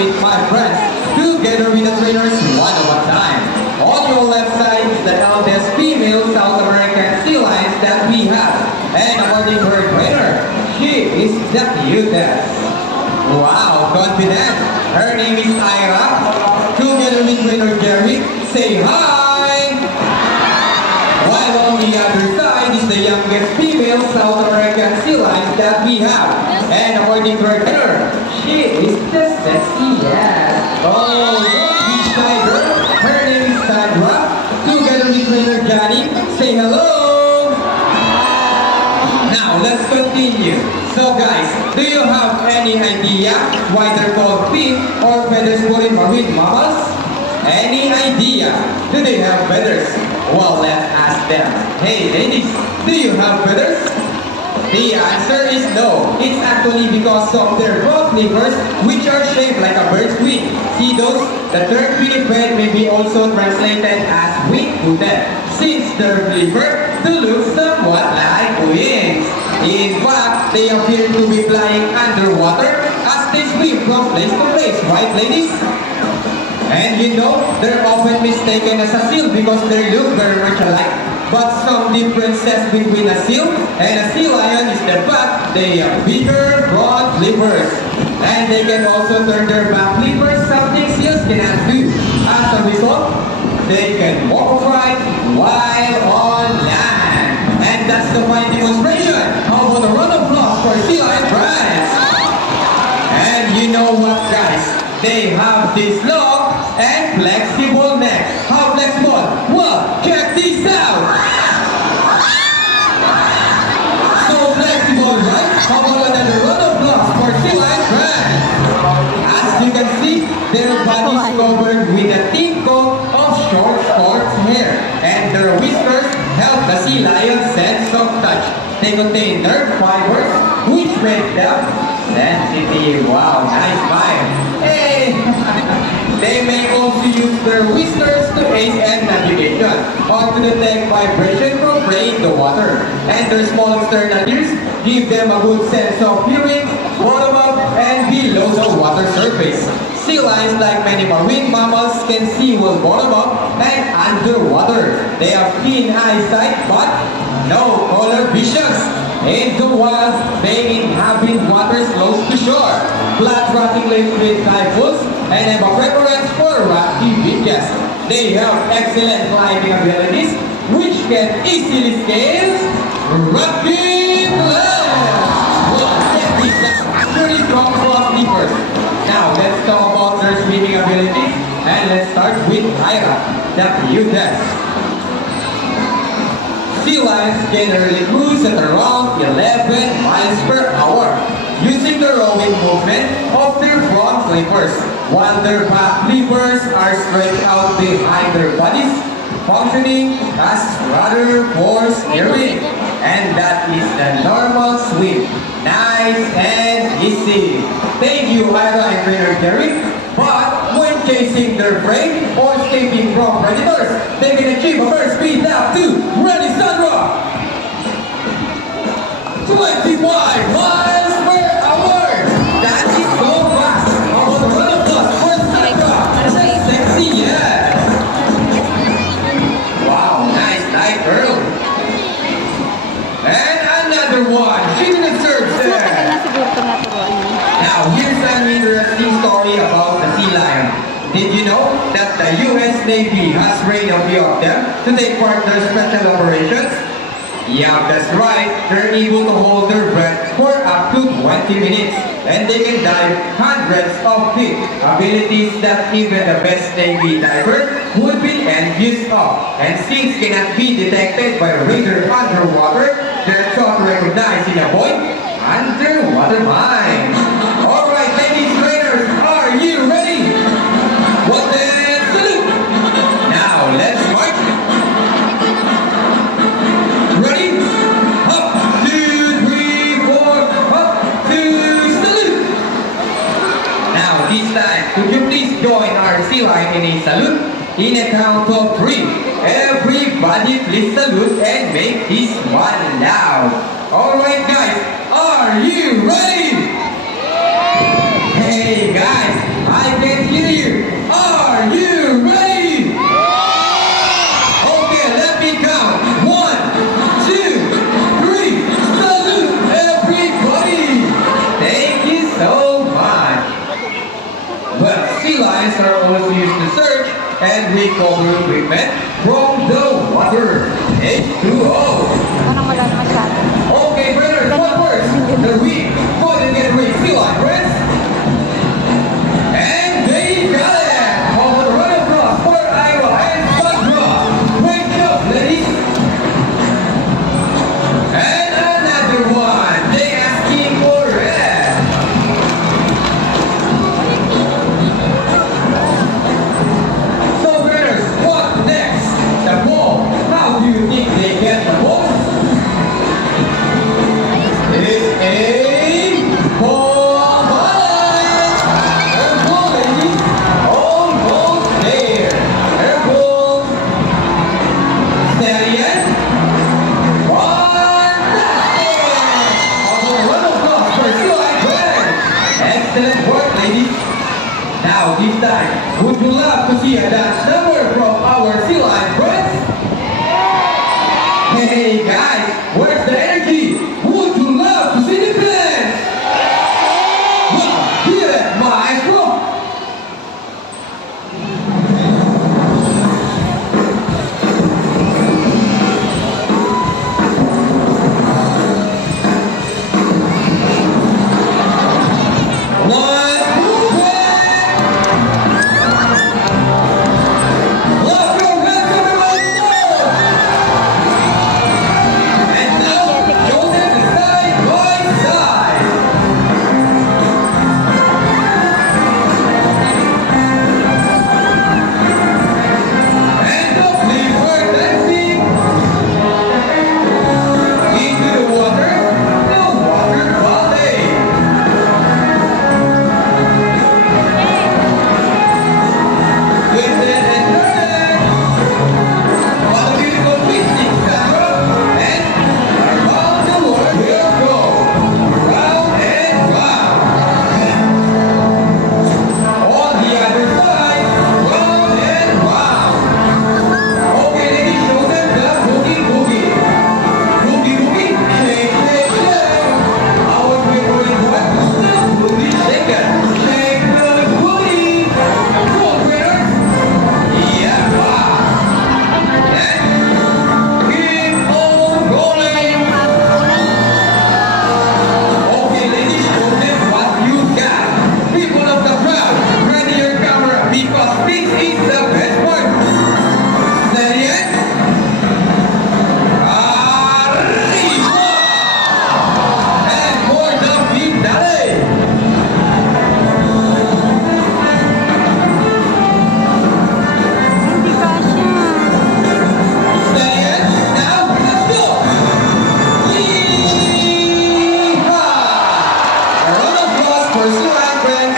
with 5 friends, together with the trainers one at a time. On your left side is the eldest female South American sea lions that we have. And according to her trainer, she is the cutest. Wow, confident. Her name is Ira. Together with trainer Jerry, say hi! While on the other side is the youngest female South American sea lion that we have. And according to her trainer, she is the sexiest. Oh, don't be shy girl. Her name is Sandra. Together with trainer Johnny, say hello! Now, let's continue. So guys, do you have any idea why they're called pink or feathers for in marine mammals? Any idea? Do they have feathers? Well, let's ask them. Hey ladies, do you have feathers? The answer is no. It's actually because of their front flippers, which are shaped like a bird's wing. See those? The term pinniped may be also translated as wing-footed, since their flipper to look somewhat like wings. In fact, they appear to be flying underwater as they swim from place to place, right ladies? And you know, they're often mistaken as a seal because they look very much alike. But some differences between a seal and a sea lion is the fact they have bigger front flippers. And they can also turn their back flippers, something seals cannot do. As a result, they can walk upright while on land. And that's the fine demonstration. How about a round of applause for sea lion friends? And you know what guys? They have this long and flexible neck. How flexible? Well, check this out. So flexible, right? How about another round of applause for sea lion friends? As you can see, their bodies covered with a thin coat of short hair. And their whiskers help the sea lion's sense of touch. They contain nerve fibers, which make them sensitive. Wow, nice vibe. Hey! They may also use their whiskers to aid in navigation or to detect vibration from prey in the water. And their small external ears give them a good sense of hearing, bottom up and below the water surface. Sea lions, like many marine mammals, can see well bottom up and underwater. They have keen eyesight but no color visions. In the wild, they inhabit waters close to shore, flat-rotting lakes with typhoons, and have a preference for rocky beaches. They have excellent climbing abilities, which can easily scale rocky cliffs. Well, check this out. Pretty strong front flippers. Now, let's talk about their swimming abilities, and let's start with Ira, the cutest. Sea lions generally cruise at around 11 miles per hour, using the rowing movement of their front flippers, while their back flippers are stretched out behind their bodies, functioning as rudder for steering. And that is the normal swim. Nice and easy. Thank you, Ira and trainer Jerry. But when chasing their prey or escaping from predators, they can achieve a burst speed up to ready Sandra! 25 miles per hour! That is so fast! How about the run of plus for Sandra? That's sexy, yes! Wow, nice night, girl! And another one! She didn't serve there! Now, here's an interesting story about the sea lion. Did you know that the US Navy has trained a few of them to take part in their special operations? Yeah, that's right. They're able to hold their breath for up to 20 minutes. And they can dive hundreds of feet. Abilities that even the best Navy diver would be envious of. And since cannot be detected by radar underwater, they're thought recognized in a void underwater mine. Alright, ladies trainers, are you ready? Well then, salute! Now, let's march! Ready? Up, 2, 3, 4, up, 2, salute! Now, this time, could you please join our sea lion in a salute? In a count of 3. Everybody please salute and make this one loud. Alright guys, are you ready? Hey guys, I sea lions are also used to search and recover equipment from the water. H2O. Parang wala masyado. Okay, brothers, what words? The weak, go and get ready. Sea lion, friends. And they got it. On the run across for Iowa and Sandra. Great job, ladies. And another one. They asking for red. So, brothers, what next? The ball. How do you think they get the ball? It's a ball balance. Airball, ladies. Almost there. Airball. Stallion. Excellent work, ladies. Now, this time, would you love to see a dance number from our sea lion friends? Hey guys, where's the energy? Would you love to see the dance? Well, hear it, maestro. Hindi kasha.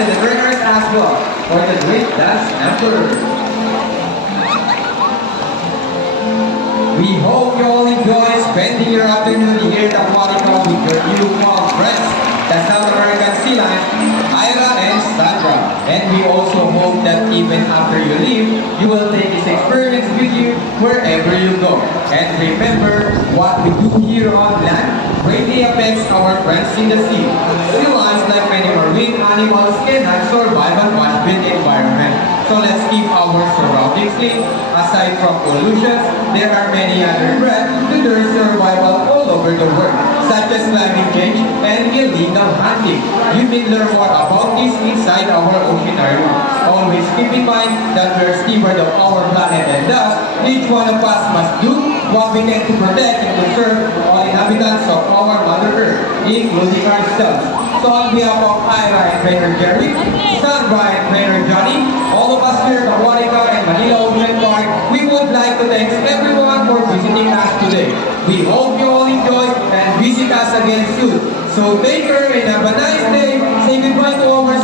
And the breakers as well for the great dance number. We hope you all enjoy spending your afternoon here at Aquatica with your newfound friends, the South American sea lion, Ira and Sandra. And we also hope that even after you leave, you will take this experience with you wherever you go. And remember, what we do here on land greatly affects our friends in the sea. Sea lions, like many marine animals, cannot survive a bushville environment. So let's keep our surroundings clean. Aside from pollution, there are many other threats to their survival all over the world, such as climate change and illegal hunting. You may learn more about this inside our oceanarium. Always keep in mind that we're steward of our planet, and thus, each one of us must do what we can to protect and conserve all inhabitants of our Mother Earth, including ourselves. So on behalf of Ira and Trainer Jerry, Sandra and Trainer Johnny, all of us here at Aquatica and Manila Ocean Park, we would like to thank everyone for visiting us today. We hope you all enjoy and visit us again soon. So take care and have a nice day. Say goodbye to our